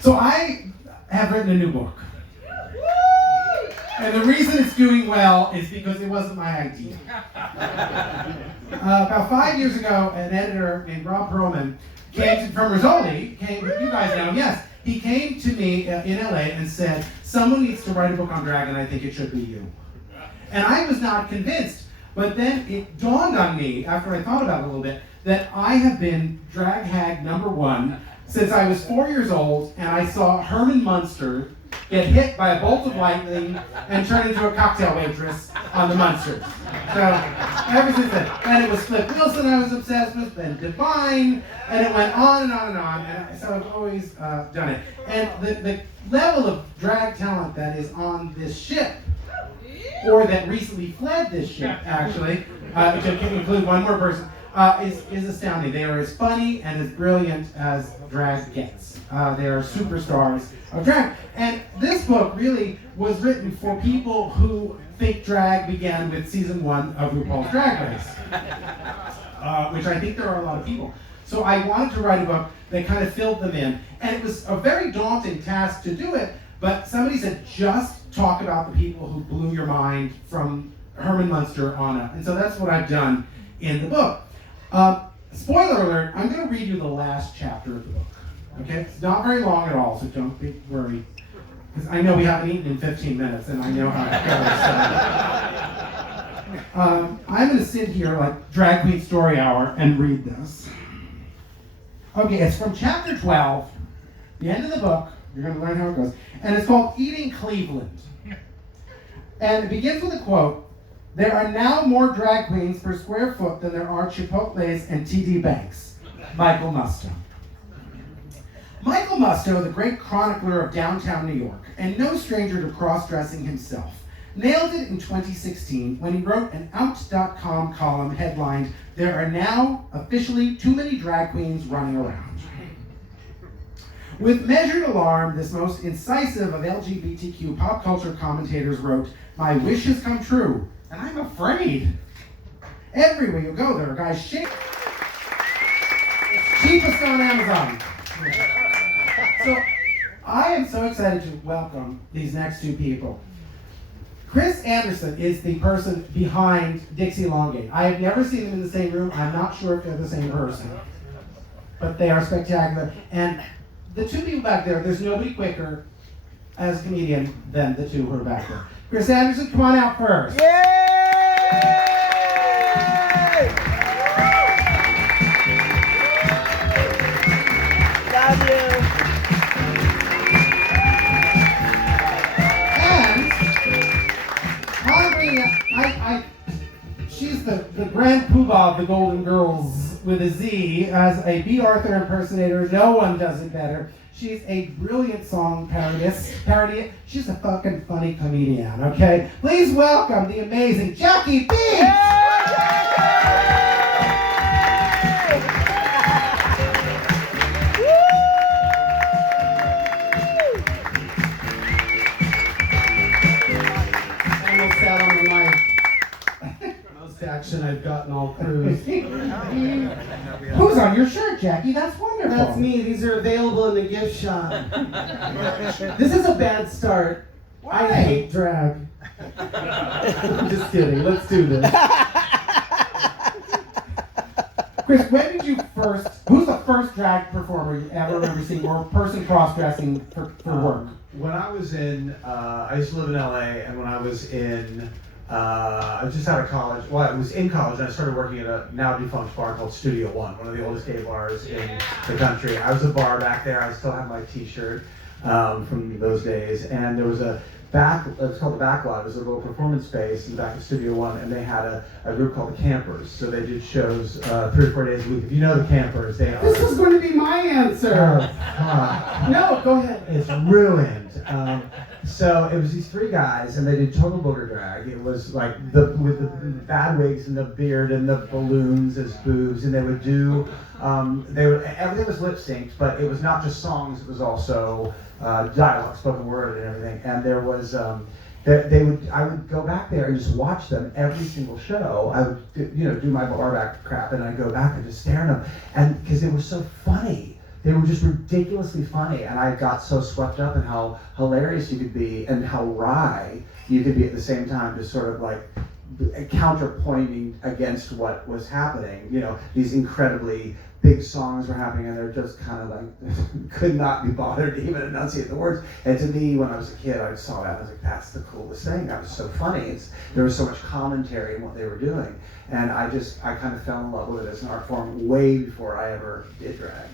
So I have written a new book. And the reason it's doing well is because it wasn't my idea. About 5 years ago, an editor named Rob Perlman from Rizzoli, you guys know him, yes. He came to me in LA and said, someone needs to write a book on drag and I think it should be you. And I was not convinced, but then it dawned on me, after I thought about it a little bit, that I have been drag hag #1 since I was 4 years old and I saw Herman Munster get hit by a bolt of lightning and turn into a cocktail waitress on the Munsters. So, ever since then. And it was Flip Wilson I was obsessed with, then Divine, and it went on and on and on. And so I've always done it. And the level of drag talent that is on this ship, or that recently fled this ship, actually, to include one more person, is astounding. They are as funny and as brilliant as drag gets. They are superstars of drag. And this book really was written for people who think drag began with season 1 of RuPaul's Drag Race, which I think there are a lot of people. So I wanted to write a book that kind of filled them in. And it was a very daunting task to do it, but somebody said, just talk about the people who blew your mind from Herman Munster on up. And so that's what I've done in the book. Spoiler alert, I'm going to read you the last chapter of the book. Okay? It's not very long at all, so don't be worried. Because I know we haven't eaten in 15 minutes, and I know how it goes. So. I'm going to sit here like Drag Queen Story Hour and read this. Okay, it's from chapter 12, the end of the book. You're going to learn how it goes. And it's called Eating Cleveland. And it begins with a quote. There are now more drag queens per square foot than there are Chipotles and TD Banks. Michael Musto. Michael Musto, the great chronicler of downtown New York, and no stranger to cross-dressing himself, nailed it in 2016 when he wrote an Out.com column headlined, "There are now officially too many drag queens running around." With measured alarm, this most incisive of LGBTQ pop culture commentators wrote, "My wish has come true, and I'm afraid. Everywhere you go, there are guys shaking. It's cheapest on Amazon." So, I am so excited to welcome these next two people. Kris Andersson is the person behind Dixie Longate. I have never seen them in the same room. I'm not sure if they're the same person. But they are spectacular. And the two people back there, there's nobody quicker as a comedian than the two who are back there. Kris Andersson, come on out first. Yay! Love you. And Holland, she's the grand poobah of the Golden Girls with a Z. As a B. Arthur impersonator, no one does it better. She's a brilliant song parody. She's a fucking funny comedian, okay? Please welcome the amazing Jackie Beats! Almost sat on the mic. Most action I've gotten all cruise. Who's on your shirt, Jackie? That's wonderful. That's me. These are available in the gift shop. This is a bad start. Why? I hate drag. I'm just kidding. Let's do this. Kris, when did you who's the first drag performer you ever remember seeing, or person cross-dressing for work? When I was I used to live in LA, and when I was I was just out of college. Well, I was in college, and I started working at a now defunct bar called Studio One of the oldest gay bars in the country. I was a bar back there. I still have my T-shirt from those days, and there was a it's called the Backlot. It was a little performance space in the back of Studio One, and they had a group called the Campers. So they did shows 3 or 4 days a week. If you know the Campers, they are. This was going to be my answer. No, go ahead. It's ruined. So it was these 3 guys, and they did total booger drag. It was like with the bad wigs and the beard and the balloons as boobs, and they would do everything was lip synced, but it was not just songs. It was also dialogue, spoken word, and everything. And there was I would go back there and just watch them every single show. I would do my bar back crap, and I'd go back and just stare at them, and because they were so funny. they were just ridiculously funny, and I got so swept up in how hilarious you could be and how wry you could be at the same time, just sort of like counterpointing against what was happening. You know, these incredibly big songs were happening, and they're just kind of like could not be bothered to even enunciate the words. And to me, when I was a kid, I saw that and I was like, that's the coolest thing. That was so funny. There was so much commentary in what they were doing, and I kind of fell in love with it as an art form way before I ever did drag.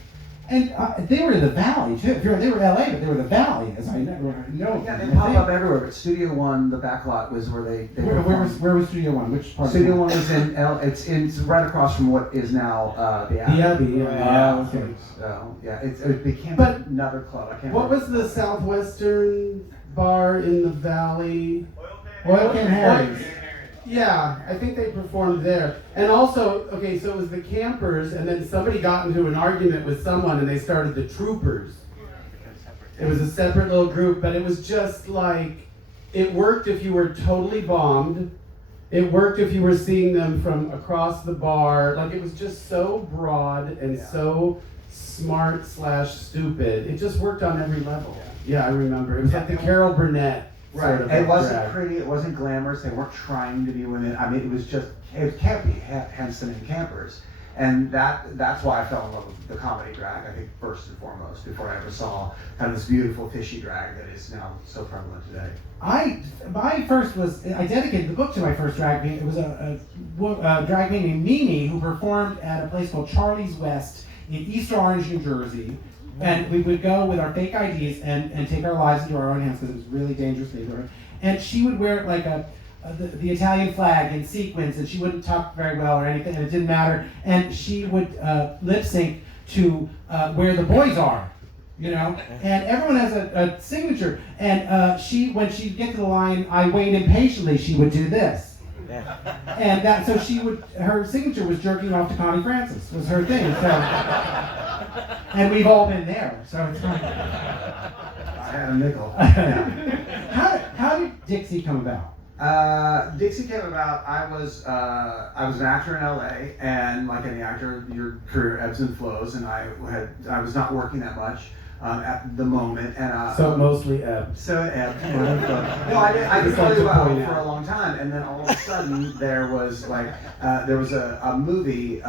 And they were in the Valley too. They were LA, but they were the Valley, as I know. Yeah, they pop up everywhere. But Studio One, the back lot, was where they where was Studio One? Which part? Studio One is in it's right across from what is now the Abbey. Okay. So yeah, it became another club. I can't. What was the Southwestern bar in the Valley? Oil Can Harry's. Yeah, I think they performed there. And also, okay, so it was the Campers, and then somebody got into an argument with someone, and they started the Troopers. It was a separate little group, but it was just like, it worked if you were totally bombed. It worked if you were seeing them from across the bar. Like, it was just so broad and so smart / stupid. It just worked on every level. Yeah, I remember. It was like the Carol Burnett. Right. Sort of It wasn't drag. pretty. It wasn't glamorous. They weren't trying to be women. I mean, it was just campy, Henson and Campers, and that's why I fell in love with the comedy drag. I think first and foremost, before I ever saw kind of this beautiful fishy drag that is now so prevalent today. I dedicated the book to my first drag queen. It was a drag queen named Mimi who performed at a place called Charlie's West in East Orange, New Jersey. And we would go with our fake IDs and take our lives into our own hands because it was a really dangerous neighborhood. And she would wear like the Italian flag in sequins, and she wouldn't talk very well or anything, and it didn't matter. And she would lip sync to Where the Boys Are, you know. And everyone has a signature. And when she'd get to the line, I wait impatiently, she would do this. And her signature was jerking off to Connie Francis, was her thing. So. And we've all been there, so it's fine. I had a nickel. How did Dixie come about? Dixie came about. I was an actor in LA, and like any actor, your career ebbs and flows. And I was not working that much at the moment, and So mostly ebbed. So it ebbed. No, I did really well for a long time, and then all of a sudden there was a movie.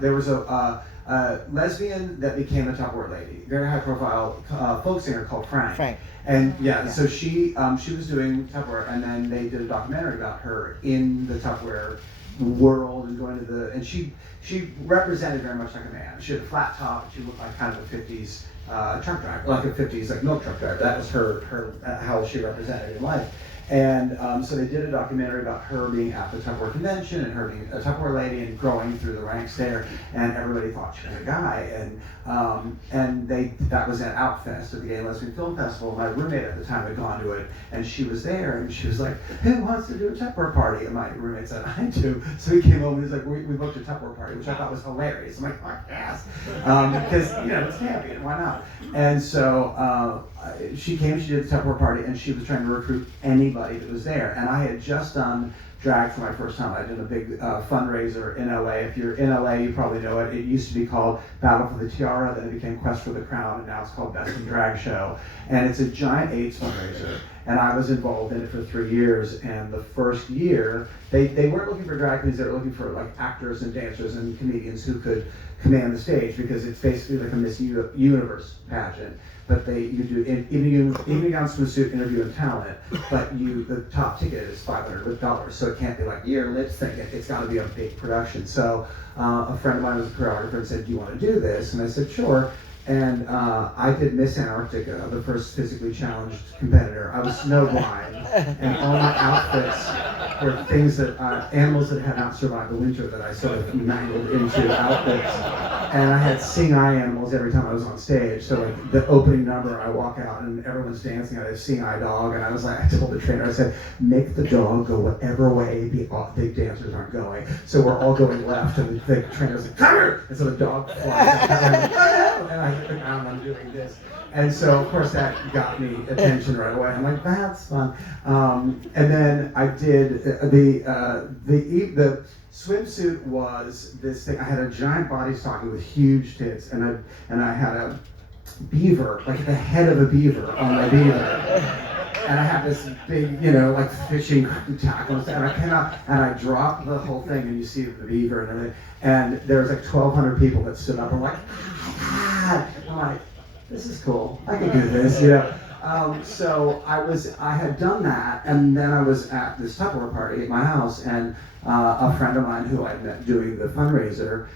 There was a lesbian that became a Tupperware lady, very high profile folk singer called Frank. And so she was doing Tupperware, and then they did a documentary about her in the Tupperware world and going to and she represented very much like a man. She had a flat top, and she looked like kind of a 50s truck driver, like a 50s like milk truck driver. That was her how she represented in life. And so they did a documentary about her being at the Tupperware convention and her being a Tupperware lady and growing through the ranks there. And everybody thought she was a guy. And that was at Outfest at the Gay and Lesbian Film Festival. My roommate at the time had gone to it, and she was there, and she was like, "Who wants to do a Tupperware party?" And my roommate said, "I do." So he came home and he was like, "We booked a Tupperware party," which I thought was hilarious. I'm like, "Fuck yes," because it's campy, and why not? And so she came, she did the Tupperware party, and she was trying to recruit anybody that was there. And I had just done drag for my first time. I did a big fundraiser in LA. If you're in LA, you probably know it. It used to be called Battle for the Tiara, then it became Quest for the Crown, and now it's called Best in Drag Show. And it's a giant AIDS fundraiser. And I was involved in it for 3 years. And the first year, they weren't looking for drag queens, they were looking for like actors and dancers and comedians who could command the stage, because it's basically like a Miss Universe pageant. But you do evening gown swimsuit, interview, and talent. But the top ticket is $500, so it can't be like you're lip syncing. It's got to be a big production. So a friend of mine was a choreographer and said, "Do you want to do this?" And I said, "Sure." And I did Miss Antarctica, the first physically challenged competitor. I was snowblind, and all my outfits were things that animals that had not survived the winter that I sort of mangled into outfits. And I had sing-eye animals every time I was on stage. So like the opening number, I walk out and everyone's dancing. I had a sing-eye dog, and I was like, I told the trainer, I said, "Make the dog go whatever way the big dancers aren't going." So we're all going left, and the trainer's like, "Come here!" And so the dog flies out, and I at the ground, I'm doing this. And so, of course, that got me attention right away. I'm like, that's fun. And then I did the swimsuit was this thing. I had a giant body stocking with huge tits, and I had a beaver, like the head of a beaver on my beaver. And I had this big, like fishing tackles, and I dropped the whole thing, and you see the beaver and everything. And there was like 1,200 people that stood up and were like, ah! I'm like, this is cool. I can do this, So I had done that, and then I was at this Tupperware party at my house, and a friend of mine who I met doing the fundraiser,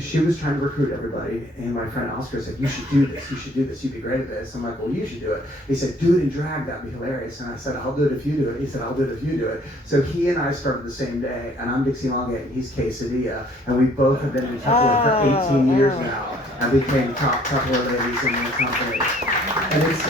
she was trying to recruit everybody, and my friend Oscar said, you should do this, you'd be great at this. I'm like, well, you should do it. He said, do it in drag, that'd be hilarious. And I said, I'll do it if you do it. He said, I'll do it if you do it. So he and I started the same day, and I'm Dixie Longgate, and he's Quesadilla, and we both have been in Tupperware for 18 years now, and became top Tupperware ladies in the company. And it's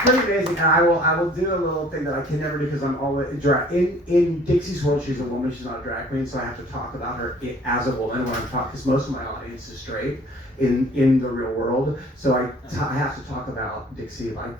pretty amazing, and I will do a little thing that I can never do because I'm always drag. In Dixie's world, she's a woman, she's not a drag queen, so I have to talk about her as a woman when I'm talking, because most of my audience is straight in the real world. So I have to talk about Dixie like,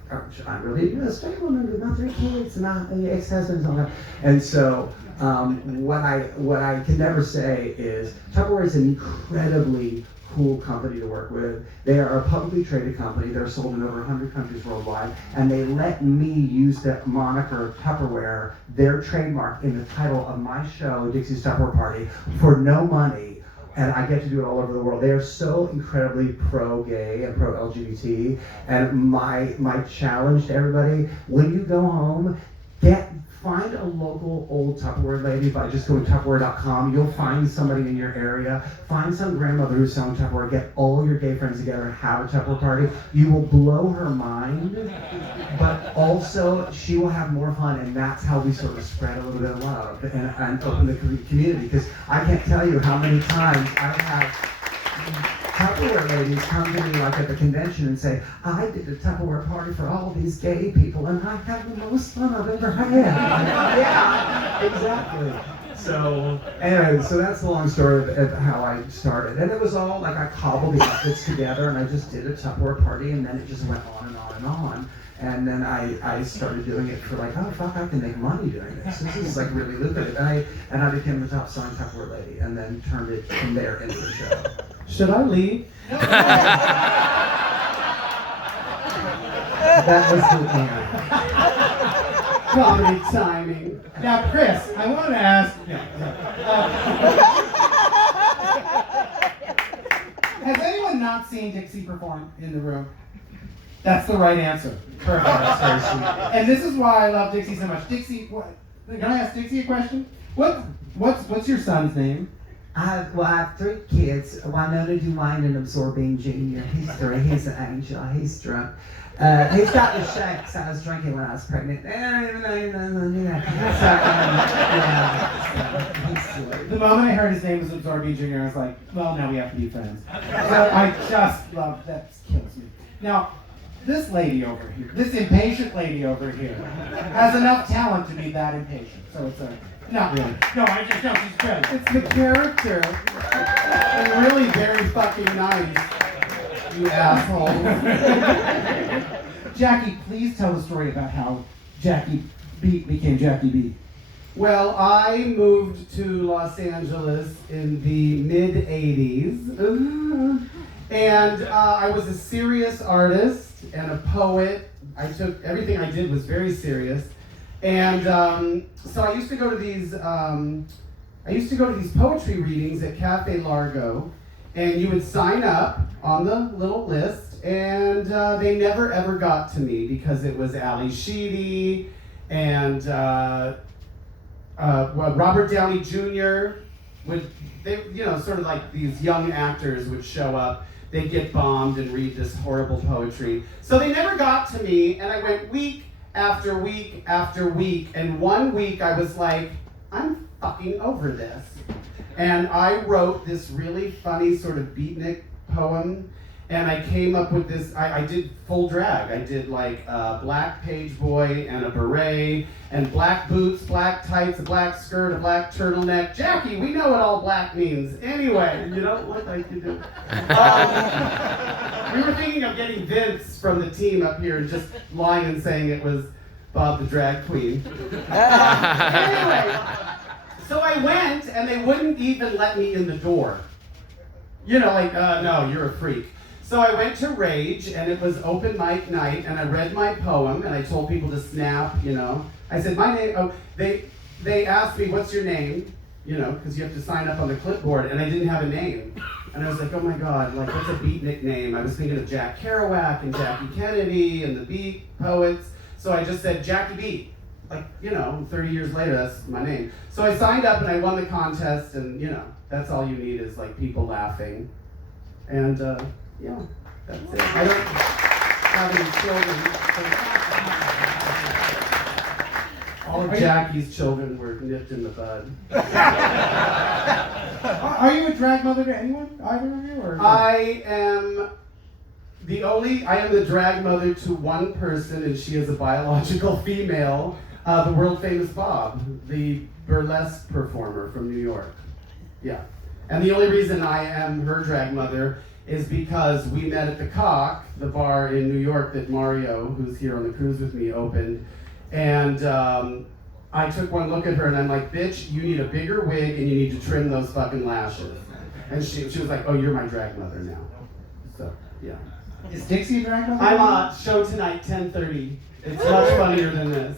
I'm really a straight woman with not 3 kids, not ex-husbands, and all that. And so what I can never say is Tupperware is an incredibly cool company to work with. They are a publicly traded company. They're sold in over 100 countries worldwide, and they let me use the moniker Tupperware, their trademark, in the title of my show, Dixie's Tupperware Party, for no money, and I get to do it all over the world. They are so incredibly pro-gay and pro-LGBT, and my challenge to everybody, when you go home, find a local old Tupperware lady by just going to Tupperware.com. You'll find somebody in your area. Find some grandmother who's selling Tupperware. Get all your gay friends together and have a Tupperware party. You will blow her mind, but also she will have more fun, and that's how we sort of spread a little bit of love and open the community. Because I can't tell you how many times I've had Tupperware ladies come to me like at the convention and say, I did a Tupperware party for all these gay people and I had the most fun I've ever had. Yeah, exactly. So anyway, so that's the long story of how I started. And it was all like I cobbled the outfits together and I just did a Tupperware party, and then it just went on and on and on. And then I started doing it for like, oh fuck, I can make money doing this. This is like really lucrative. And I became the top selling Tupperware lady, and then turned it from there into the show. Should I leave? That was the end. Comedy timing. Now, Kris, I want to ask. Has anyone not seen Dixie perform in the room? That's the right answer. Perfect. That's very sweet. And this is why I love Dixie so much. Dixie, can I ask Dixie a question? What's your son's name? I have 3 kids. Winona, Duane, and Absorbing Jr. He's 3. He's an angel. He's drunk. He's got the shakes. I was drinking when I was pregnant. The moment I heard his name was Absorbing Jr., I was like, well, now we have to be friends. So I just love that. Kills me. Now, this lady over here, this impatient lady over here, has enough talent to be that impatient. So it's not really. No, I just know she's brilliant. It's the character. And really very fucking nice, you assholes. Jackie, please tell the story about how Jackie Beat became Jackie Beat. Well, I moved to Los Angeles in the mid-'80s. And I was a serious artist and a poet. Everything I did was very serious. And so I used to go to these poetry readings at Cafe Largo, and you would sign up on the little list, and they never ever got to me because it was Ali Sheedy and Robert Downey Jr. Sort of like these young actors would show up. They'd get bombed and read this horrible poetry. So they never got to me, and I went week after week after week, and one week I was like, I'm fucking over this. And I wrote this really funny sort of beatnik poem, And I came up with this, I did full drag. I did like a black page boy and a beret and black boots, black tights, a black skirt, a black turtleneck. Jackie, we know what all black means. Anyway, you don't look like you do. We were thinking of getting Vince from the team up here and just lying and saying it was Bob the drag queen. Anyway, so I went and they wouldn't even let me in the door. You know, like, no, you're a freak. So I went to Rage, and it was open mic night, and I read my poem, and I told people to snap, you know. I said, my name, oh, they asked me, what's your name? You know, because you have to sign up on the clipboard, and I didn't have a name. And I was like, oh my God, like, what's a beat nickname? I was thinking of Jack Kerouac and Jackie Kennedy and the Beat poets. So I just said, Jackie Beat. Like, you know, 30 years later, that's my name. So I signed up, and I won the contest, and, you know, that's all you need is, like, people laughing. And, yeah, that's it. I don't have any children. All of Jackie's children were nipped in the bud. Are you a drag mother to anyone? Either of you? Or? I am the drag mother to one person, and she is a biological female, the world famous Bob, the burlesque performer from New York. Yeah. And the only reason I am her drag mother is because we met at the Cock, the bar in New York that Mario, who's here on the cruise with me, opened. And I took one look at her and I'm like, bitch, you need a bigger wig and you need to trim those fucking lashes. And she was like, oh, you're my drag mother now. So, yeah. Is Dixie a drag mother? I'm on show tonight, 10:30. It's much funnier than this.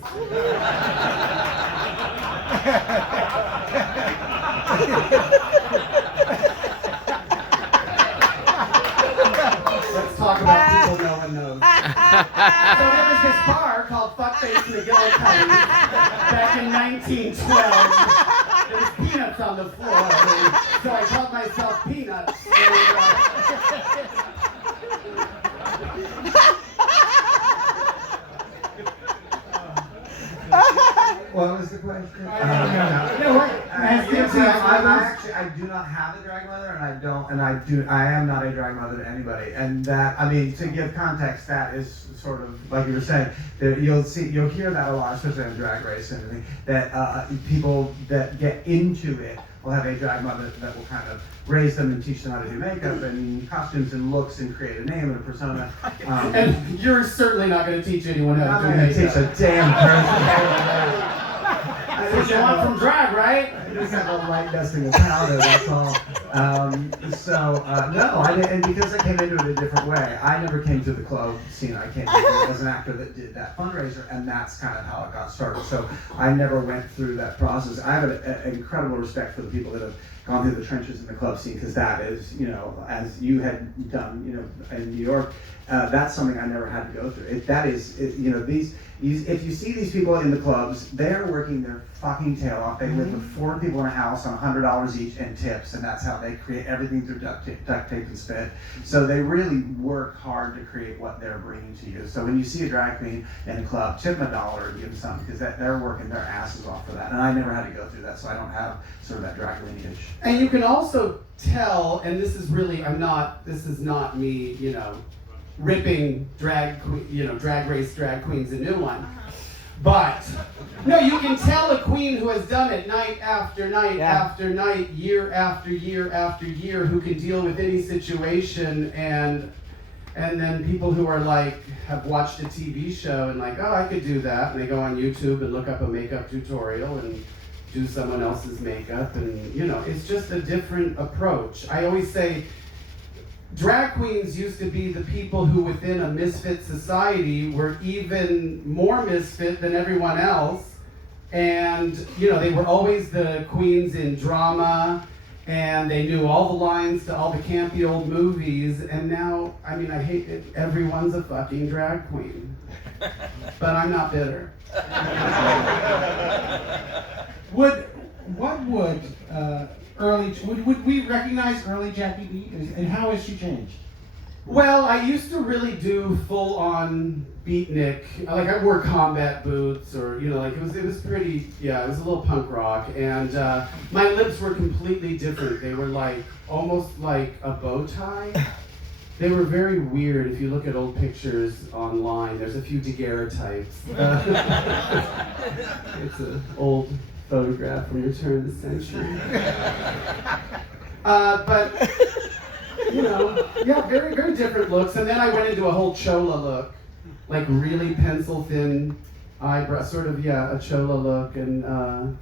Let's talk about people no one knows. So there was this bar called Fuckface McGillicuddy back in 1912. There was peanuts on the floor, so I called myself Peanuts. What was the question? No, I do not have a drag mother, and I am not a drag mother to anybody. And that, I mean, to give context, that is sort of like you were saying. That you'll hear that a lot, especially on Drag Race and everything. That people that get into it will have a drag mother that will kind of raise them and teach them how to do makeup and costumes and looks and create a name and a persona. And you're certainly not going to teach anyone how I'm to not do going to teach makeup. a damn person. That's what you want from drag, right? I just have a light dusting of powder, that's all. No, I didn't, and because I came into it a different way, I never came to the club scene. I came to it as an actor that did that fundraiser, and that's kind of how it got started. So I never went through that process. I have an incredible respect for the people that have gone through the trenches in the club scene, because that is, you know, as you had done, you know, in New York, that's something I never had to go through. If you see these people in the clubs, they're working their fucking tail off. They live with 4 people in a house on $100 each and tips, and that's how they create everything through duct tape and spit. So they really work hard to create what they're bringing to you. So when you see a drag queen in a club, tip them $1 or give them something, because they're working their asses off for that. And I never had to go through that, so I don't have sort of that drag lineage. And you can also tell, and this is not me, you know, ripping drag race drag queens a new one. But no, you can tell a queen who has done it night after night after night, year after year after year, who can deal with any situation, and then people who are like, have watched a TV show and like, oh, I could do that, and they go on YouTube and look up a makeup tutorial and do someone else's makeup, and you know, it's just a different approach. I always say, drag queens used to be the people who within a misfit society were even more misfit than everyone else. And, you know, they were always the queens in drama, and they knew all the lines to all the campy old movies. And now, I mean, I hate it. Everyone's a fucking drag queen. But I'm not bitter. Would we recognize early Jackie Beat, and how has she changed? Well, I used to really do full-on beatnik. Like, I wore combat boots, or, you know, like, it was pretty, yeah, it was a little punk rock. And my lips were completely different. They were like, almost like a bow tie. They were very weird. If you look at old pictures online, there's a few DeCaro types. It's an old photograph from your turn of the century. But, you know, yeah, very, very different looks. And then I went into a whole chola look, like really pencil thin eyebrow, sort of, yeah, a chola look. And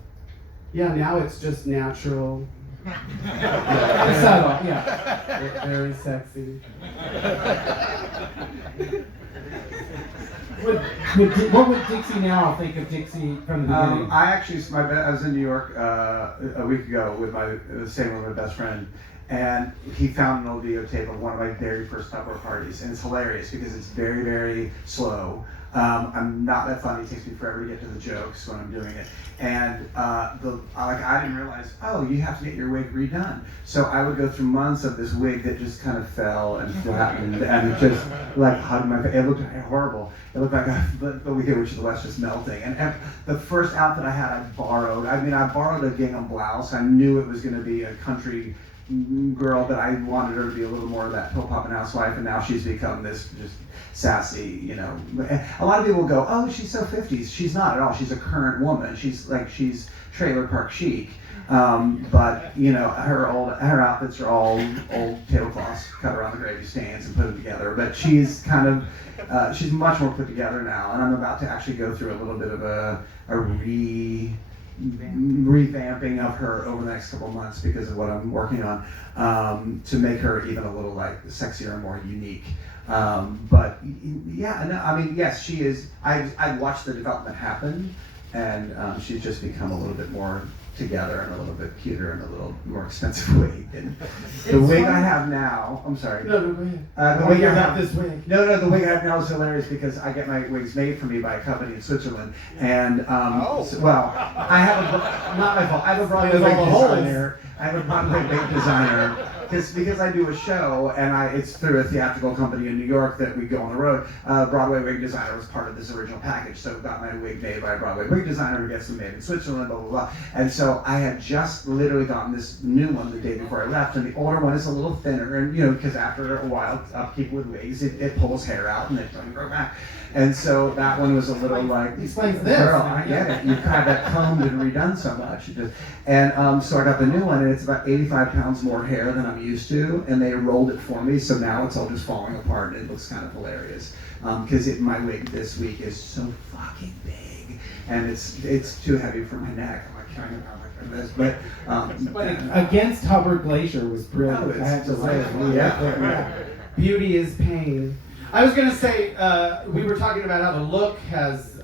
yeah, now it's just natural. Yeah, subtle, yeah. Very sexy. What would Dixie now think of Dixie from the beginning? I was in New York a week ago with staying with my best friend, and he found an old videotape of one of my very first Tupperware parties, and it's hilarious because it's very, very slow. I'm not that funny. It takes me forever to get to the jokes when I'm doing it. And I didn't realize, oh, you have to get your wig redone. So I would go through months of this wig that just kind of fell and flattened, and it just like hugged my face. It looked horrible. It looked like the wig which is the West just melting. And the first outfit I had, I borrowed. I borrowed a gingham blouse. I knew it was going to be a country girl, but I wanted her to be a little more of that pill-popping housewife, and now she's become this just sassy, you know. A lot of people go, oh, she's so 50s. She's not at all. She's a current woman. She's trailer park chic. But you know, her outfits are all old tablecloths cut around the gravy stains and put them together. But she's kind of she's much more put together now, and I'm about to actually go through a little bit of a revamping of her over the next couple of months because of what I'm working on, to make her even a little like sexier and more unique. But yeah, no, I mean, yes, she is. I watched the development happen, and she's just become a little bit more together and a little bit cuter and a little more expensive wig. And the wig I have now, I'm sorry. No, go ahead. The wig I about have this wig. No, the wig I have now is hilarious because I get my wigs made for me by a company in Switzerland, and well, I have not my fault. I have a Broadway wig designer. I have a Broadway wig designer because I do a show and it's through a theatrical company in New York that we go on the road. Broadway wig designer was part of this original package, so got my wig made by a Broadway wig designer who gets them made in Switzerland, blah blah blah. And so I had just literally gotten this new one the day before I left, and the older one is a little thinner, and you know, because after a while, upkeep with wigs, it pulls hair out and it doesn't grow back. And so that one was a little like, explains this. Girl, I get it. You've had that combed and redone so much. And so I got the new one, and it's about 85 pounds more hair than I'm used to, and they rolled it for me, so now it's all just falling apart, and it looks kind of hilarious. Because my wig this week is so fucking big, and it's too heavy for my neck. I'm like carrying it around like this, but Against Hubbard Glacier was brilliant. Oh, it's I have to say, yeah. Beauty is pain. I was gonna say, we were talking about how the look has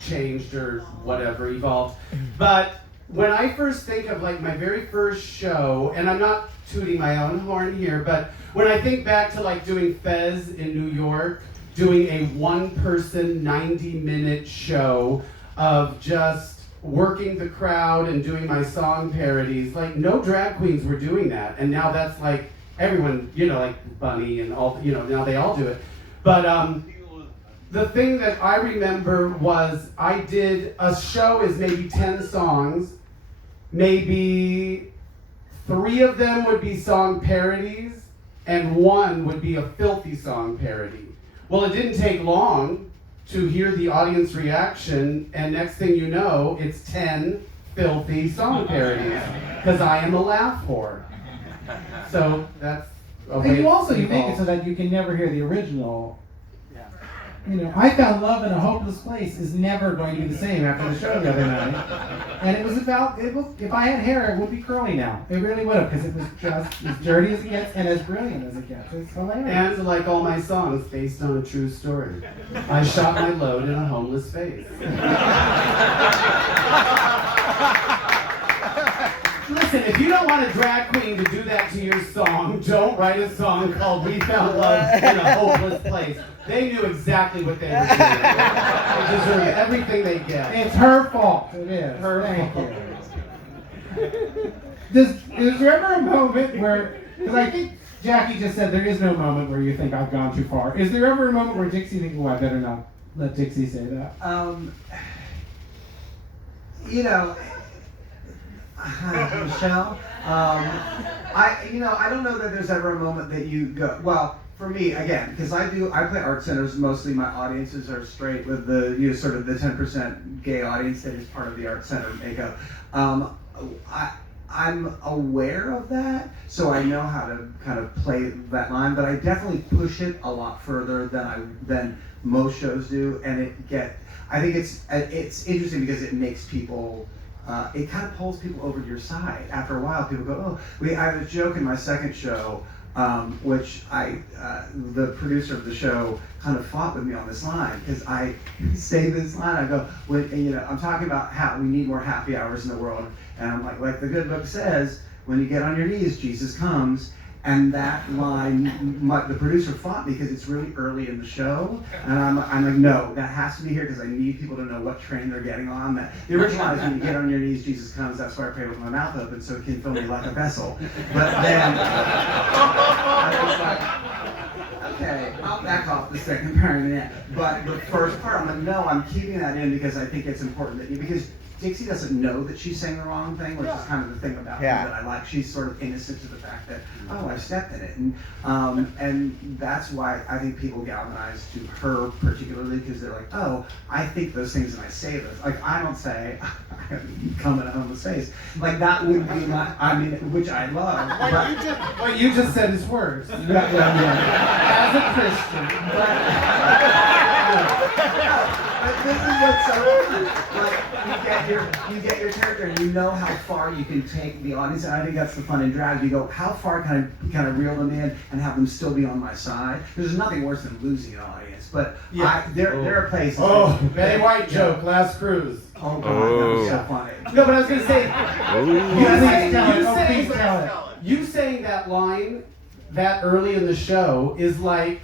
changed or whatever, evolved. But when I first think of like my very first show, and I'm not tooting my own horn here, but when I think back to like doing Fez in New York, doing a one-person 90-minute show of just working the crowd and doing my song parodies, like no drag queens were doing that, and now that's like everyone, you know, like Bunny and all, you know, now they all do it. But the thing that I remember was I did a show is maybe 10 songs, maybe 3 of them would be song parodies, and 1 would be a filthy song parody. Well, it didn't take long to hear the audience reaction, and next thing you know, it's 10 filthy song parodies, because I am a laugh whore. So that's a way And you it's make it evolved. so that you can never hear the original. You know, I Found Love in a Hopeless Place is never going to be the same after the show the other night. And if I had hair, it would be curly now. It really would have, because it was just as dirty as it gets and as brilliant as it gets. It's hilarious. And like all my songs, based on a true story. I shot my load in a homeless face. Listen, if you don't want a drag queen to do that to your song, don't write a song called We Found Love in a Hopeless Place. They knew exactly what they were doing. They deserve everything they get. It's her fault. It is. Thank you. Is there ever a moment where, because I think Jackie just said there is no moment where you think I've gone too far. Is there ever a moment where Dixie thinks, oh, I better not let Dixie say that? You know, Michelle, I don't know that there's ever a moment that you go, well, for me, again, because I play art centers, mostly my audiences are straight with the, sort of the 10% gay audience that is part of the art center makeup. I'm aware of that, so I know how to kind of play that line, but I definitely push it a lot further than most shows do, and I think it's interesting because it makes people, it kind of pulls people over to your side. After a while, people go, oh, I had a joke in my second show, which the producer of the show kind of fought with me on this line, because I say this line, I go, I'm talking about how we need more happy hours in the world, and I'm like the good book says, when you get on your knees, Jesus comes. And that line, the producer fought because it's really early in the show, and I'm like, no, that has to be here because I need people to know what train they're getting on. The original line is, when you get on your knees, Jesus comes. That's why I pray with my mouth open, so it can fill me like a vessel. But then I was like, okay, I'll back off the second part of that. But the first part, I'm like, no, I'm keeping that in because I think it's important because Dixie doesn't know that she's saying the wrong thing, which is kind of the thing about her that I like. She's sort of innocent to the fact that, oh, I stepped in it. And that's why I think people galvanize to her particularly, because they're like, oh, I think those things and I say those. Like, I don't say, come in a homeless face. Like, that would be which I love. What you just said is worse. As a Christian. But this is what's so fun. Like, you get your character, and you know how far you can take the audience, and I think that's the fun in drag. You go, how far can I reel them in and have them still be on my side? There's nothing worse than losing an audience, but there are places. Oh, Betty White joke, last cruise. Oh God, that was so funny. No, but I was gonna say, you saying that line that early in the show is like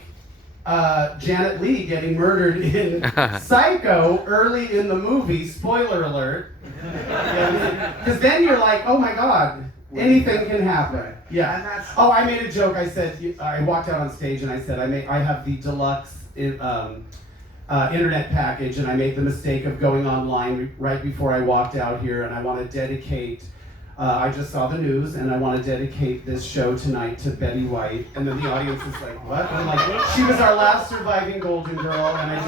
Janet Leigh getting murdered in Psycho early in the movie, spoiler alert. Because then you're like, oh my God, anything can happen. Yeah. Oh, I made a joke. I said, I walked out on stage and I said, I have the deluxe internet package, and I made the mistake of going online right before I walked out here, and I want to dedicate, I just saw the news, and I want to dedicate this show tonight to Betty White. And then the audience is like, what? And I'm like, she was our last surviving Golden Girl, and they're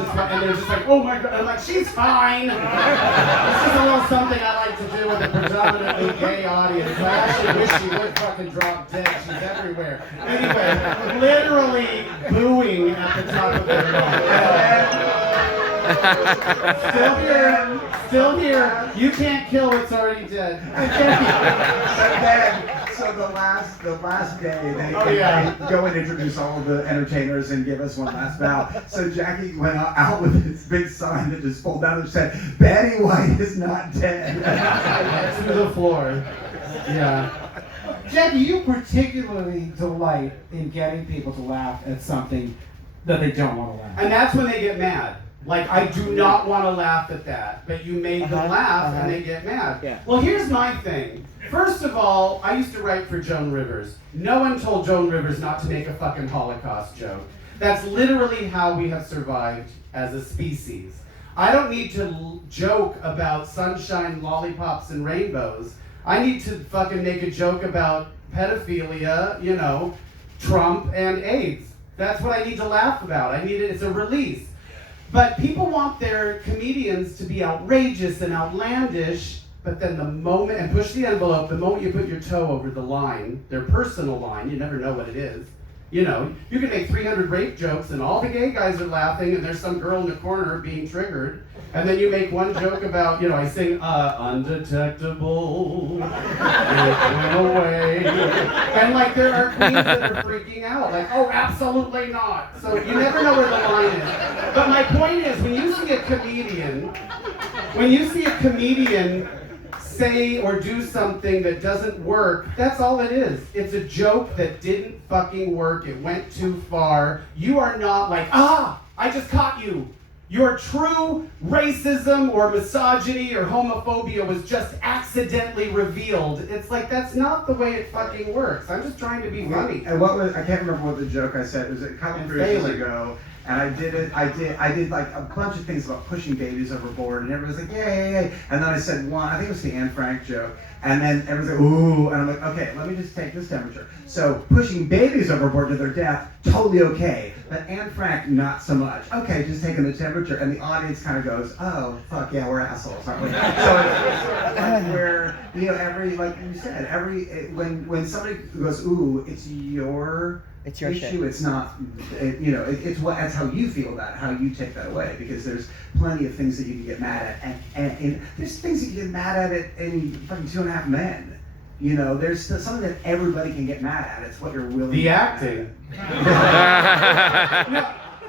just like, oh my God. And I'm like, she's fine. This is a little something I like to do with a predominantly gay audience. I actually wish she would fucking drop dead. She's everywhere. Anyway, literally booing at the top of their lungs. Still here. You can't kill what's already dead. So the last day, they go and introduce all of the entertainers and give us one last bow. So Jackie went out with this big sign that just pulled down and said, "Betty White is not dead." To the floor. Yeah. Jackie, you particularly delight in getting people to laugh at something that they don't want to laugh at. And that's when they get mad. Like, I do not want to laugh at that, but you made them laugh and they get mad. Yeah. Well, here's my thing. First of all, I used to write for Joan Rivers. No one told Joan Rivers not to make a fucking Holocaust joke. That's literally how we have survived as a species. I don't need to joke about sunshine, lollipops, and rainbows. I need to fucking make a joke about pedophilia, Trump, and AIDS. That's what I need to laugh about. It's a release. But people want their comedians to be outrageous and outlandish, but then and push the envelope, the moment you put your toe over the line, their personal line, you never know what it is. You can make 300 rape jokes and all the gay guys are laughing and there's some girl in the corner being triggered. And then you make one joke about, I sing, undetectable, it went away. And there are queens that are freaking out, like, oh, absolutely not. So you never know where the line is. But my point is, when you see a comedian say or do something that doesn't work, that's all it is. It's a joke that didn't fucking work. It went too far. You are not like, I just caught you. Your true racism or misogyny or homophobia was just accidentally revealed. It's like, that's not the way it fucking works. I'm just trying to be funny. And I can't remember what the joke I said. It was a couple of years ago. And I did like a bunch of things about pushing babies overboard, and everyone's like, yay. And then I said one, I think it was the Anne Frank joke. And then everyone's like, ooh, and I'm like, okay, let me just take this temperature. So pushing babies overboard to their death, totally okay. But Anne Frank, not so much. Okay, just taking the temperature. And the audience kind of goes, oh, fuck yeah, we're assholes, aren't we? So it's sort of like where, you know, like you said, when somebody goes, ooh, it's your issue. Shit. It's not, it's how you feel about it, how you take that away. Because there's plenty of things that you can get mad at, and there's things that you get mad at in fucking 2.5 Men. You know, there's something that everybody can get mad at. It's what you're willing. The acting. No,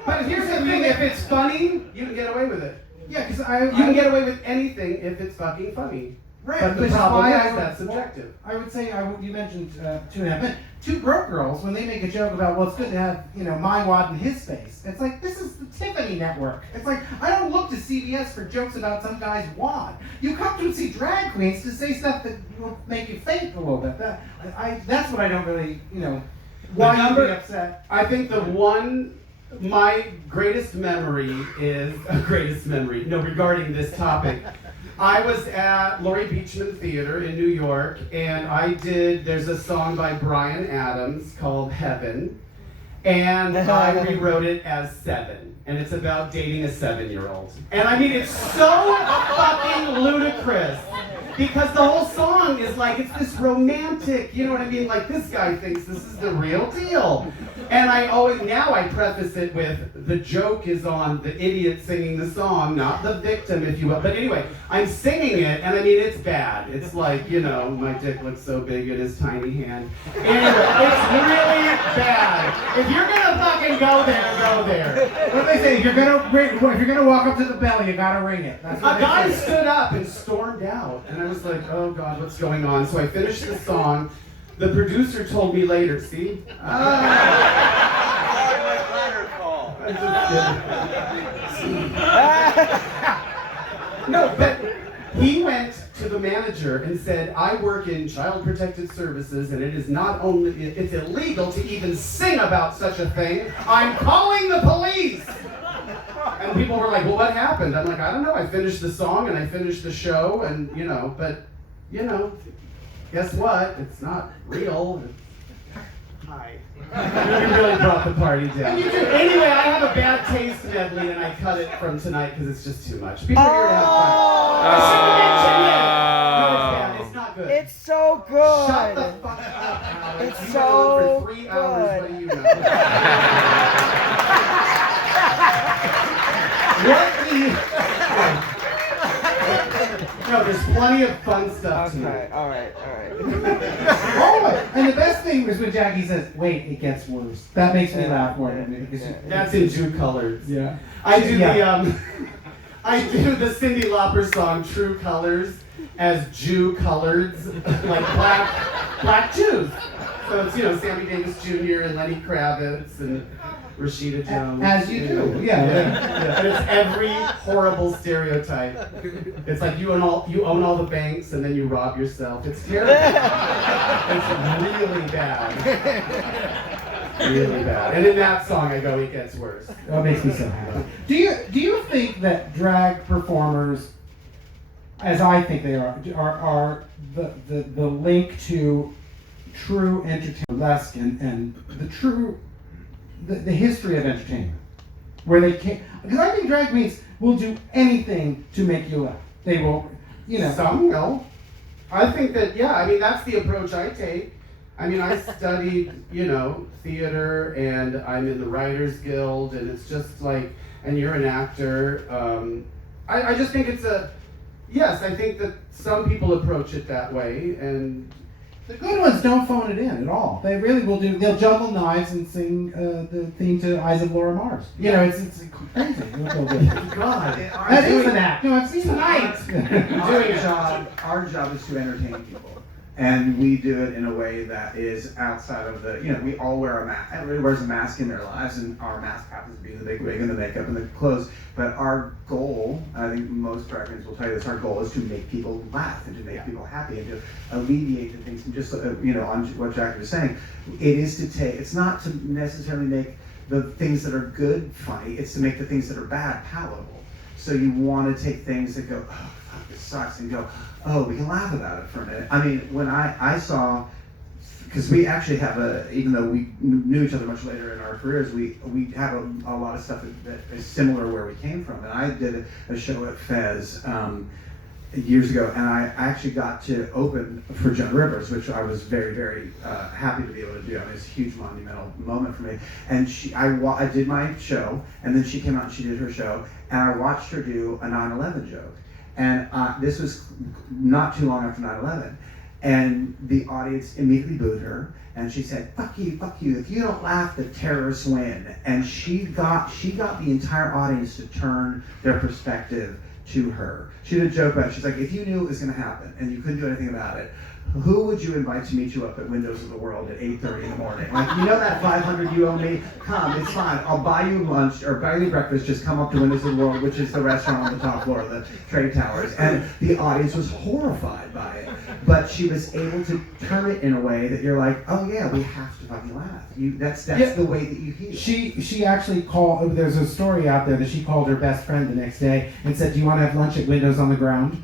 but here's the thing: if it's funny, you can get away with it. Yeah, because you can get away with anything if it's fucking funny. Right, But the which is problem why is that's subjective. I would say, you mentioned 2.5 Men. Two broke girls, when they make a joke about, well, it's good to have, my wad in his face. It's like, this is the Tiffany network. It's like, I don't look to CBS for jokes about some guy's wad. You come to see drag queens to say stuff that will make you think a little bit. That's what I don't really, why you be upset. I think my greatest memory regarding this topic. I was at Laurie Beachman Theater in New York, and there's a song by Bryan Adams called Heaven, and I rewrote it as 7, and it's about dating a 7-year-old. And I mean, it's so fucking ludicrous, because the whole song is like, it's this romantic, you know what I mean? Like, this guy thinks this is the real deal. And now I preface it with, the joke is on the idiot singing the song, not the victim, if you will. But anyway, I'm singing it, and I mean, it's bad. It's like, my dick looks so big in his tiny hand. Anyway, it's really bad. If you're gonna fucking go there, go there. What do they say? If you're gonna walk up to the bell, you gotta ring it. That's what A guy stood up and stormed out, and I was like, oh God, what's going on? So I finished the song. The producer told me later, see? No, but he went to the manager and said, I work in Child Protective Services, and it's illegal to even sing about such a thing. I'm calling the police! And people were like, well, what happened? I'm like, I don't know. I finished the song and I finished the show, and guess what? It's not real. Hi. You really brought the party down. Anyway, I have a bad taste medley, and I cut it from tonight because it's just too much. People are here to have fun. I shouldn't mention it. No, it's bad. It's not good. It's so good. Shut the fuck up, Alex. It's You've so been on for 3 hours. good. What do you know? No, there's plenty of fun stuff tonight. All right. And the best thing was when Jackie says, wait, it gets worse. That makes me laugh more than me. That's in Jew Colors. Yeah. I do the Cyndi Lauper song True Colors as Jew Coloreds, like black Jews. So it's Sammy Davis Jr. and Lenny Kravitz and Rashida Jones. As you do, yeah. And it's every horrible stereotype. It's like you own all the banks and then you rob yourself. It's terrible. It's really bad. Really bad. And in that song I go, it gets worse. That makes me so happy. Do you think that drag performers, as I think they are the link to true entertainment, burlesque and the history of entertainment, where they can't, because I think drag queens will do anything to make you laugh. They will, Some will. I think that, that's the approach I take. I mean, I studied, theater, and I'm in the Writers Guild, and it's just like, and you're an actor. I just think I think that some people approach it that way, and the good ones don't phone it in at all. They really will do. They'll juggle knives and sing the theme to Eyes of Laura Mars. It's crazy. God, that is an act. No, I've seen tonight. Our job is to entertain people. And we do it in a way that is outside of we all wear a mask. Everybody wears a mask in their lives, and our mask happens to be the big wig and the makeup and the clothes. But our goal, I think most drag queens will tell you this, our goal is to make people laugh and to make people happy and to alleviate the things. And just, on what Jackie was saying, it's not to necessarily make the things that are good funny. It's to make the things that are bad palatable. So you want to take things that go, oh, fuck, this sucks, and go, oh, we can laugh about it for a minute. I mean, when I saw, because we actually have even though we knew each other much later in our careers, we have a lot of stuff that is similar where we came from. And I did a show at Fez years ago, and I actually got to open for Joan Rivers, which I was very, very happy to be able to do. I mean, it's a huge monumental moment for me. And I did my show, and then she came out and she did her show, and I watched her do a 9/11 joke. And this was not too long after 9/11. And the audience immediately booed her, and she said, fuck you, if you don't laugh, the terrorists win. And she got the entire audience to turn their perspective to her. She did a joke about it. She's like, if you knew it was going to happen and you couldn't do anything about it, who would you invite to meet you up at Windows of the World at 8:30 in the morning? Like, you know that 500 you owe me? Come, it's fine. I'll buy you lunch or buy you breakfast. Just come up to Windows of the World, which is the restaurant on the top floor of the trade towers. And the audience was horrified by it. But she was able to turn it in a way that you're like, oh yeah, we have to fucking laugh. That's the way that you heal. She actually called, there's a story out there that she called her best friend the next day and said, do you want to have lunch at Windows on the Ground?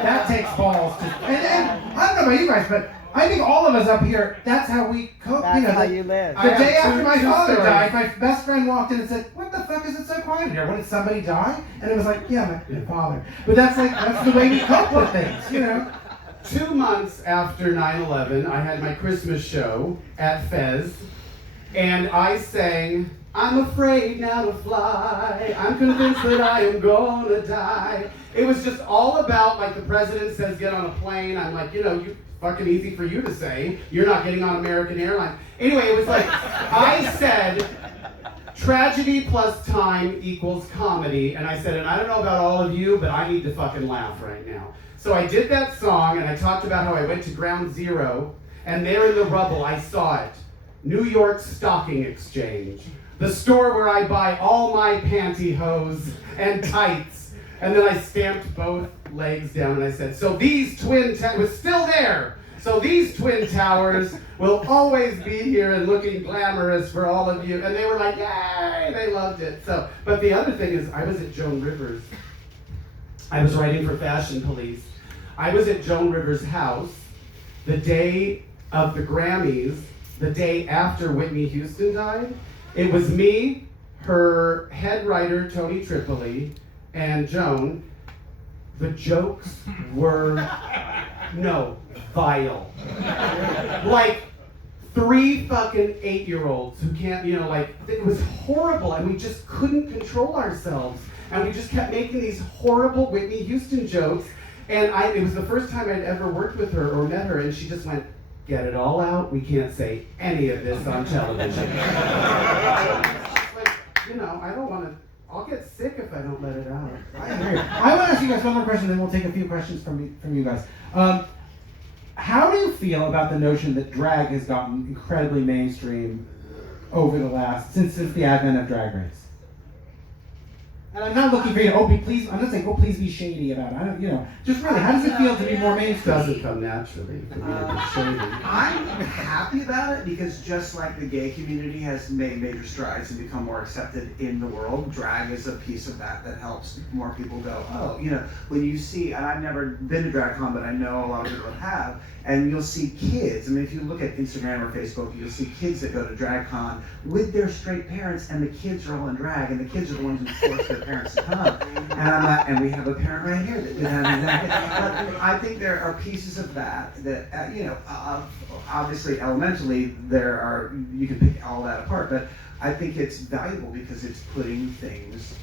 That takes balls. And I don't know about you guys, but I think all of us up here, that's how we cope. That's how you live. The day after my father died, my best friend walked in and said, what the fuck is it so quiet in here? When did somebody die? And it was like, yeah, my father. But that's the way we cope with things, you know? 2 months after 9/11, I had my Christmas show at Fez, and I sang, I'm afraid now to fly, I'm convinced that I am gonna die. It was just all about, like, the president says get on a plane. I'm like, you fucking easy for you to say. You're not getting on American Airlines. Anyway, it was like, I said, tragedy plus time equals comedy. And I said, and I don't know about all of you, but I need to fucking laugh right now. So I did that song, and I talked about how I went to Ground Zero, and there in the rubble, I saw it. New York Stocking Exchange. The store where I buy all my pantyhose and tights. And then I stamped both legs down and I said, so these it was still there. So these twin towers will always be here and looking glamorous for all of you. And they were like, yay, they loved it. So, but the other thing is, I was at Joan Rivers. I was writing for Fashion Police. I was at Joan Rivers' house the day of the Grammys, the day after Whitney Houston died. It was me, her head writer, Tony Tripoli, and Joan. The jokes were, vile. Like 3 fucking 8-year-olds who can't, it was horrible, and we just couldn't control ourselves. And we just kept making these horrible Whitney Houston jokes. And it was the first time I'd ever worked with her or met her, and she just went, get it all out. We can't say any of this on television. I don't want to. I'll get sick if I don't let it out. I agree. I want to ask you guys one more question, then we'll take a few questions from you guys. How do you feel about the notion that drag has gotten incredibly mainstream over the since the advent of Drag Race? And I'm not looking for you to, I'm not saying, please be shady about it. I don't, just really, how does it feel to be more mainstream? It doesn't come naturally for me to be shady. I'm happy about it because just like the gay community has made major strides and become more accepted in the world, drag is a piece of that helps more people go, oh, when you see, and I've never been to DragCon, but I know a lot of people have, and you'll see kids, if you look at Instagram or Facebook, you'll see kids that go to DragCon with their straight parents, and the kids are all in drag, and the kids are the ones who force their parents to come. And we have a parent right here that did that exactly. But I think there are pieces of that obviously elementally you can pick all that apart, but I think it's valuable because it's putting things,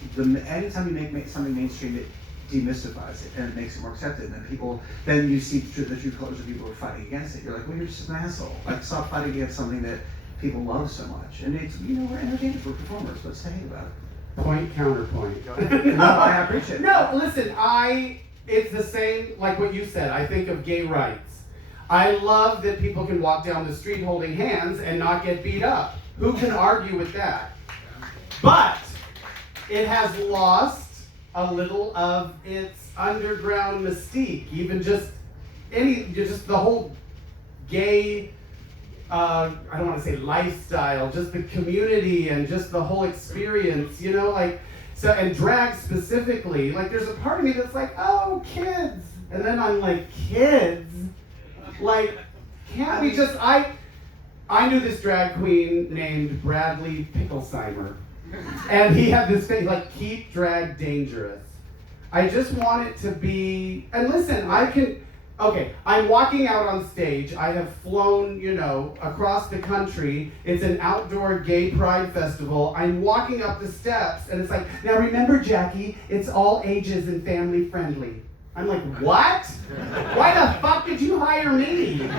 anytime you make something mainstream, it demystifies it and it makes it more accepted. And then you see the true colors of people who are fighting against it. You're like, well, you're just an asshole. Like, stop fighting against something that people love so much. And it's, we're entertainers, we're performers. What's to hate about it? Point, counterpoint. No, I appreciate it. No, listen, it's the same, like what you said. I think of gay rights. I love that people can walk down the street holding hands and not get beat up. Who can argue with that? But it has lost a little of its underground mystique. Even just the whole gay I don't want to say lifestyle, just the community and just the whole experience, you know, like, so, and drag specifically, like, there's a part of me that's like, oh, kids, and then I'm like, kids? Like, can't we just, I knew this drag queen named Bradley Picklesheimer, and he had this thing, like, keep drag dangerous. I just want it to be, and listen, okay, I'm walking out on stage. I have flown, you know, across the country. It's an outdoor gay pride festival. I'm walking up the steps, and it's like, now remember, Jackie, it's all ages and family friendly. I'm like, what? Why the fuck did you hire me?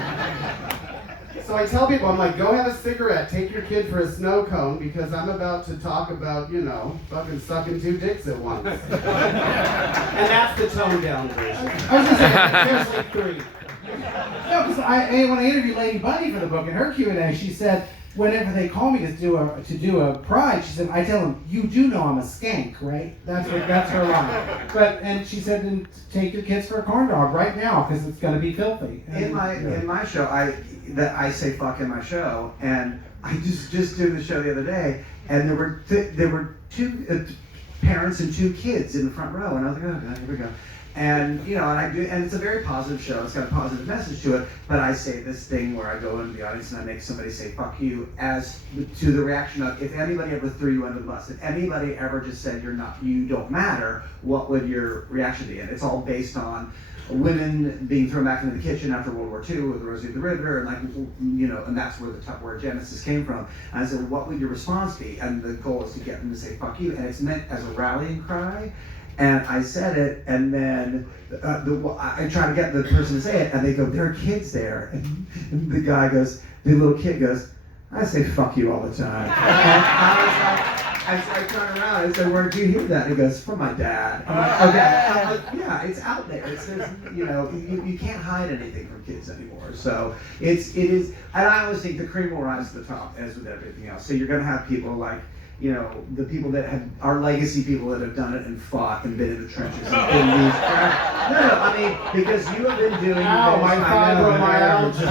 So I tell people, I'm like, go have a cigarette, take your kid for a snow cone, because I'm about to talk about, you know, fucking sucking 2 dicks at once. And that's the toned down version. I was gonna say, Seriously, 3. no, because when I interviewed Lady Bunny for the book in her Q&A, she said, whenever they call me to do a pride, she said, I tell them, you do know I'm a skank, right? That's her line. And she said, then take your kids for a corn dog right now, because it's going to be filthy. In my show, I say fuck in my show, and I just did the show the other day, and there were 2 parents and 2 kids in the front row, and I was like, oh god, here we go. And you know, and it's a very positive show. It's got a positive message to it. But I say this thing where I go into the audience and I make somebody say "fuck you" as to the reaction of, if anybody ever threw you under the bus, if anybody ever just said you don't matter, what would your reaction be? And it's all based on women being thrown back into the kitchen after World War II with Rosie the Riveter, and like, you know, and that's where where Genesis came from. And I said, what would your response be? And the goal is to get them to say "fuck you," and it's meant as a rallying cry. And I said it, and then I try to get the person to say it, and they go, there are kids there. And the little kid goes, I say fuck you all the time. And I was like, I turn around and say, where'd you hear that? And he goes, from my dad. I'm like, okay. I'm like, yeah, it's out there. You know, you can't hide anything from kids anymore. So it is, and I always think the cream will rise to the top, as with everything else. So you're going to have people like, you know, the people that our legacy people that have done it and fought and been in the trenches and been these I mean, because you have been doing Ow, my fibromyalgia.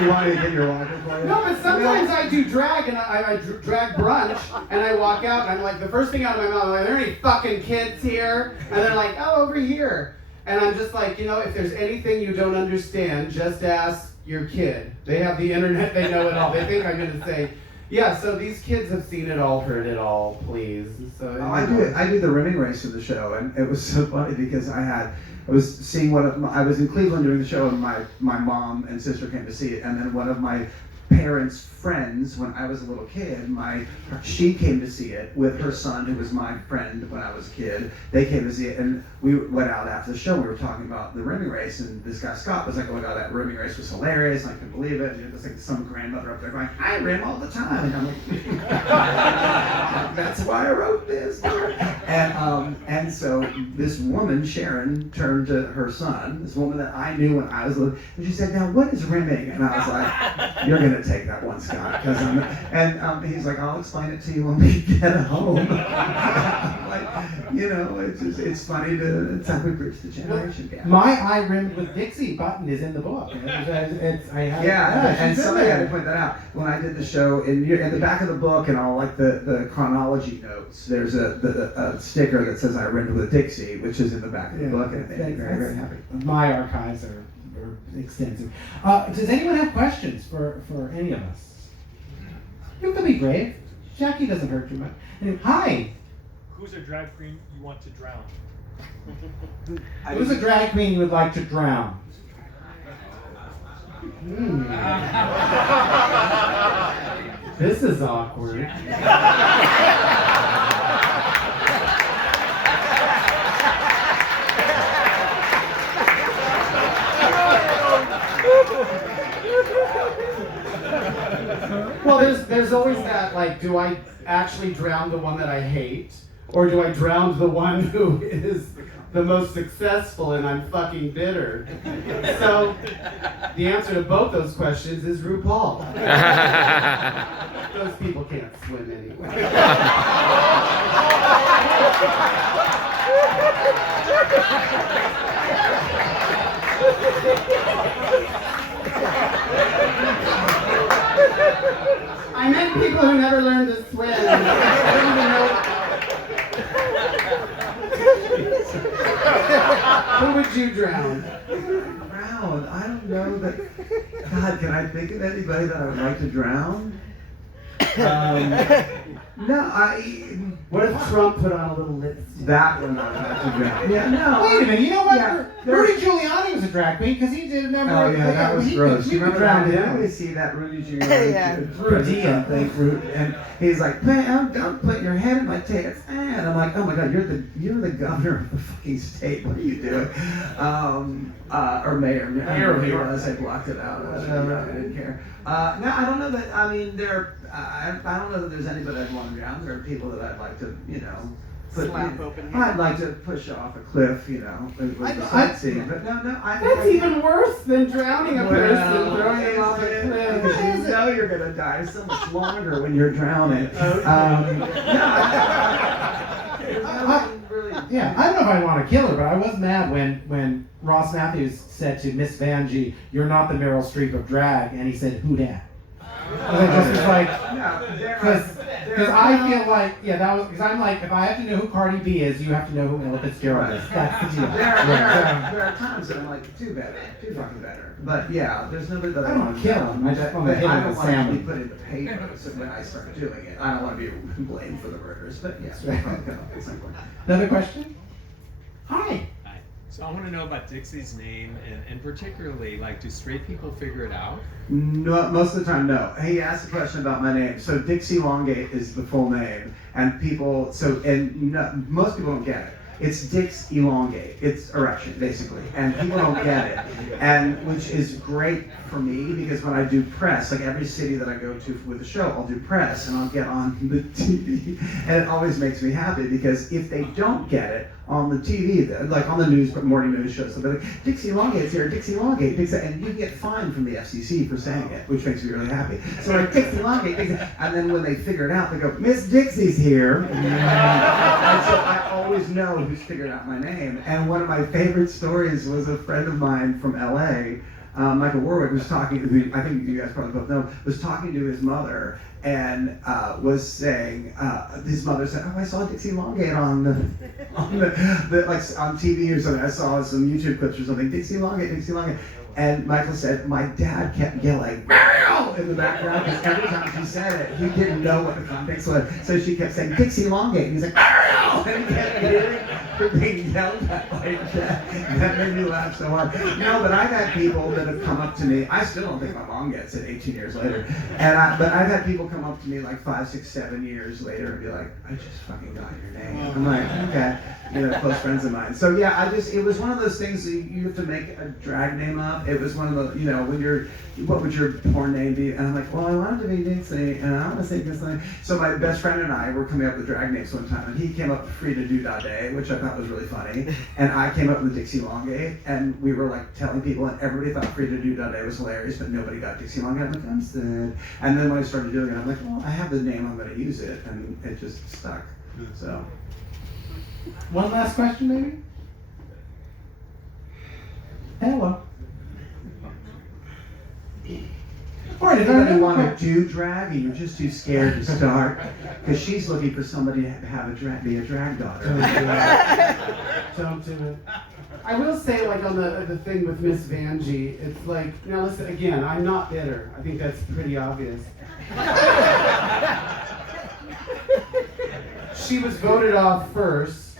You want me to get your water for you? No, but sometimes I do drag, and I drag brunch, and I walk out, and I'm like, the first thing out of my mouth, I'm like, are there any fucking kids here? And they're like, oh, over here. And I'm just like, you know, if there's anything you don't understand, just ask your kid. They have the internet, they know it all. They think I'm going to say, yeah, so these kids have seen it all, heard it all, please. So I do the rimming race for the show, and it was so funny because I was seeing I was in Cleveland doing the show, and my mom and sister came to see it, and then one of my parents' friends, when I was a little kid, she came to see it with her son, who was my friend when I was a kid. They came to see it, and we went out after the show. We were talking about the rimming race, and this guy Scott was like, "Oh my god, that rimming race was hilarious! I couldn't believe it." And it was like some grandmother up there going, "I rim all the time," and I'm like, "That's why I wrote this." And so this woman, Sharon, turned to her son, this woman that I knew when I was little, and she said, "Now, what is rimming?" And I was like, "You're gonna take that one, Scott," because he's like, "I'll explain it to you when we get home." Like, you know, it's funny it's how we bridge the generation gap. My I rimmed with Dixie button is in the book. And somebody had to point that out. When I did the show, in the back of the book and all like the chronology notes, there's a sticker that says I rimmed with Dixie, which is in the back of the book, and it made me very, very happy. My archives are extensive. Does anyone have questions for any of us? You can be brave. Jackie doesn't hurt you much. Anyway, hi. Who's a drag queen you want to drown? Who's a drag queen you would like to drown? This is awkward. Well, there's always that, like, do I actually drown the one that I hate? Or do I drown the one who is the most successful and I'm fucking bitter? So, the answer to both those questions is RuPaul. Those people can't swim anyway. like people who never learned to swim. They don't even know. Who would you drown? Drown? I don't know that. God, can I think of anybody that I would like to drown? No, What if Trump put on a little lipstick? that one I would like to drown. Yeah, no. Wait a minute, you know what? Yeah, Rudy Giuliani was a drag queen because he did a number Oh of yeah, that was gross. You You could remember drown that? Did him. anybody see that Rudy Giuliani? Yeah. Rudy, I think. And he's like, man, don't put your head in my tits. And I'm like, oh my God, you're the governor of the fucking state. What are you doing? Or mayor. Mayor of New York. I blocked it out. I didn't care. No, I don't know that. I mean, I don't know that there's anybody I'd want to drown. There are people that I'd like to, Slap open. I'd like to push off a cliff, with the sightseeing. But no, That's even worse than drowning a person, throwing them off a because cliff. you know you're gonna die so much longer when you're drowning. Yeah, I don't know if I want to kill her, but I was mad when Ross Matthews said to Miss Vanjie, "You're not the Meryl Streep of drag," and he said, "Who dat?" And I just was like, because I feel like, that was, because I'm like, if I have to know who Cardi B is, you have to know who Ella Fitzgerald is. That's the deal. There are times that I'm like, too fucking better. But yeah, there's nobody that I don't want to kill him. I just want to hit him I don't with want to be salmon. put into papers when I start doing it. I don't want to be blamed for the murders. But yeah, it's simple. Another question? Hi. Hi. So I want to know about Dixie's name, and particularly, like, do straight people figure it out? No, most of the time, no. He asked a question about my name. So Dixie Longate is the full name, and most people don't get it. It's Dix Elongate. It's erection, basically, and people don't get it, and which is great for me because when I do press, like every city that I go to with a show, I'll do press and I'll get on the TV, and it always makes me happy because if they don't get it on the TV, like on the news, morning news shows, they'll be like, Dixie Longate's here, Dixie Longate, and you get fined from the FCC for saying it, which makes me really happy. So like Dixie Longate, and then when they figure it out, they go, Miss Dixie's here, and so I always know who's figured out my name. And one of my favorite stories was a friend of mine from LA, Michael Warwick, was talking, who I think you guys probably both know, was talking to his mother and was saying, his mother said, "Oh, I saw Dixie Longate on like on TV or something. I saw some YouTube clips or something. Dixie Longate, Dixie Longate." And Michael said, "My dad kept yelling, Mariel!" in the background because every time she said it, he didn't know what the context was. So she kept saying, "Dixie Longate." And he's like, Mariel! And he kept hearing her being yelled at like that. That made me laugh so hard. No, but I've had people that have come up to me. I still don't think my mom gets it 18 years later. But I've had people come up to me like 5, 6, 7 years later and be like, "I just fucking got your name." I'm like, okay. Close friends of mine. So yeah, it was one of those things that you have to make a drag name up. It was one of the, what would your porn name be? And I'm like, well, I wanted to be Dixie, and I want to say this thing. So my best friend and I were coming up with drag names one time, and he came up with Frida Day, which I thought was really funny, and I came up with Dixie Longate, and we were like telling people, and everybody thought Frida Day was hilarious, but nobody got Dixie Longate. I'm like, I'm sad. And then when I started doing it, I'm like, well, I have the name, I'm going to use it, and it just stuck. So. One last question, maybe? Hello. All right, if Anybody another want to do drag, and you're just too scared to start? Because she's looking for somebody to be a drag daughter. Don't do it. I will say, like on the thing with Miss Vanjie, it's like, now listen, again, I'm not bitter. I think that's pretty obvious. She was voted off first,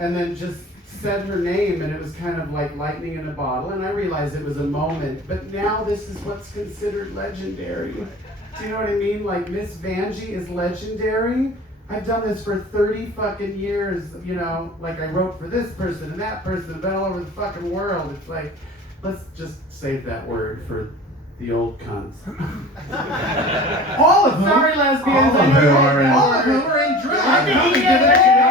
and then just said her name, and it was kind of like lightning in a bottle, and I realized it was a moment, but now this is what's considered legendary. Do you know what I mean? Like, Miss Vanjie is legendary. I've done this for 30 fucking years, like I wrote for this person and that person, I've been all over the fucking world. It's like, let's just save that word for the old cunts. all of whom, Sorry, lesbians. all of whom are in drag. Come and give it a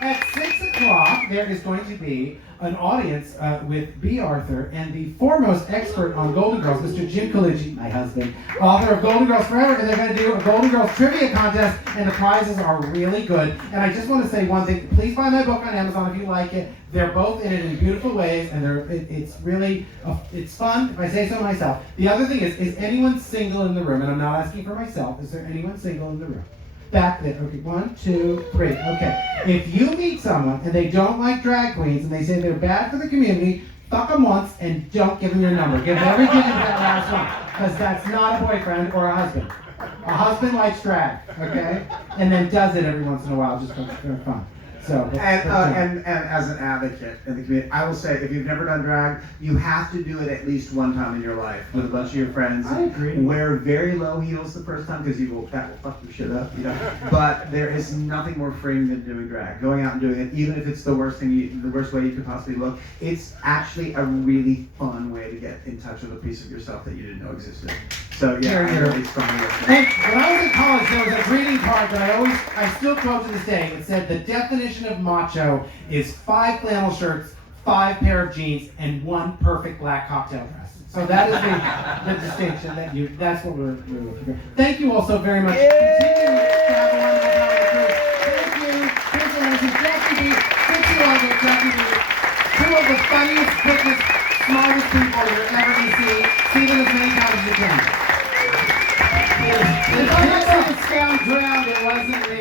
At 6 o'clock, there is going to be an audience with B. Arthur and the foremost expert on Golden Girls, Mr. Jim Coligi, my husband, author of Golden Girls Forever, and they're going to do a Golden Girls trivia contest, and the prizes are really good. And I just want to say one thing: please buy my book on Amazon if you like it. They're both in it in beautiful ways, and it's really it's fun. If I say so myself. The other thing is anyone single in the room? And I'm not asking for myself. Is there anyone single in the room? Back there. Okay, 1, 2, 3. Okay. If you meet someone and they don't like drag queens and they say they're bad for the community, fuck them once and don't give them your number. Give everything to that last one, because that's not a boyfriend or a husband. A husband likes drag, okay, and then does it every once in a while just for fun. So, and as an advocate in the community, I will say, if you've never done drag, you have to do it at least one time in your life with a bunch of your friends. I agree. Wear very low heels the first time because that will fuck your shit up, you know. But there is nothing more freeing than doing drag. Going out and doing it, even if it's the worst way you could possibly look. It's actually a really fun way to get in touch with a piece of yourself that you didn't know existed. So yeah, I really strongly recommend. And when I was in college, there was a greeting card that I still quote to this day. It said, the definition of macho is 5 flannel shirts, 5 pair of jeans, and 1 perfect black cocktail dress. So that is the distinction that's what we're looking for. Thank you all so very much. Continue to have a wonderful time with us. Thank you. Here's the ladies, Jackie B, Trixie Logan, Jackie B, 2 of the funniest, quickest, smartest people you're ever going to see. See them as many times as you can. If I had to drowned, it wasn't me.